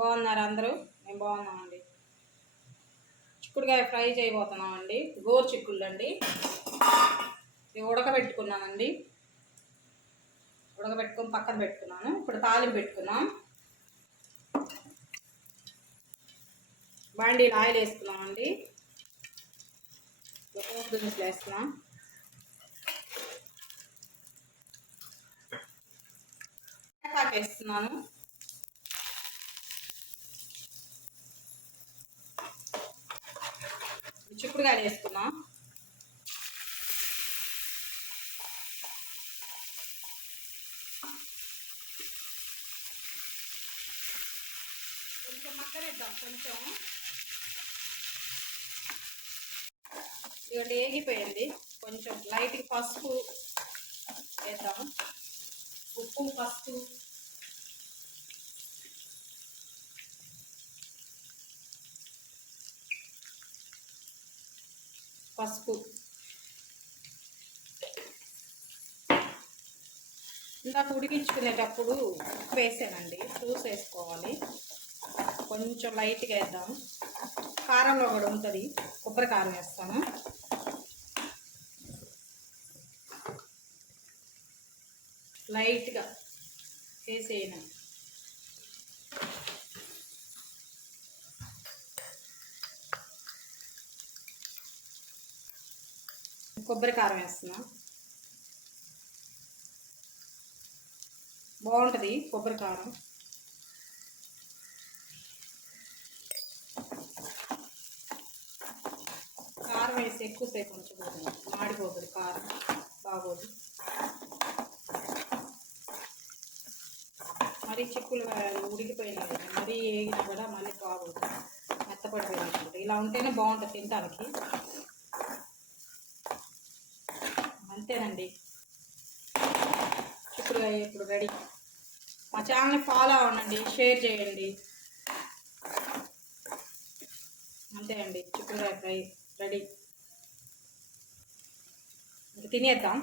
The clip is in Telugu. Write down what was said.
బాగున్నారు అందరూ? మేము బాగున్నామండి. చిక్కుడుకాయ ఫ్రై చేయబోతున్నామండి. గోరు చిక్కుళ్ళు అండి ఇవి ఉడకబెట్టుకున్నానండి. ఉడకబెట్టుకొని పక్కన పెట్టుకున్నాను. ఇప్పుడు తాలింపు పెట్టుకున్నాం. బండి ఆయిల్ వేసుకున్నామండి. పోపు దినుసులు వేస్తున్నాం వేస్తున్నాను చిక్కుడుకాయలు వేసుకున్నాం కొంచెం మక్కనిద్దాం కొంచెం. ఇవ్వండి ఏగిపోయింది. కొంచెం లైట్గా పసుపు వేద్దాం. ఉప్పు పసుపు పసుపు. ఇందాక ఉడికించుకునేటప్పుడు ఉప్పు వేసానండి. చూసి వేసుకోవాలి. కొంచెం లైట్గా వేద్దాం. కారంలో కూడా ఉంటుంది. కొబ్బరి కారం వేస్తాను. లైట్గా వేసేయను. కొబ్బరి కారం వేస్తున్నా. బాగుంటుంది కొబ్బరి కారం. కారం వేసి ఎక్కువసేపు ఉంచకూడదు. మాడిపోతుంది కారం. బాగోదు. మరీ చిక్కులు ఉడికిపోయినాయి మరీ ఏగినా కూడా మళ్ళీ బాగోదు. మెత్తపడిపోయినట్టు ఇలా ఉంటేనే బాగుంటుంది తినడానికి అంతేనండి. చిక్కుడుకాయ ఇప్పుడు రెడీ. మా ఛానల్ని ఫాలో అవ్వండి షేర్ చేయండి. అంతే అండి చిక్కుడుకాయ ఫ్రై రెడీ. ఇంక తినేద్దాం.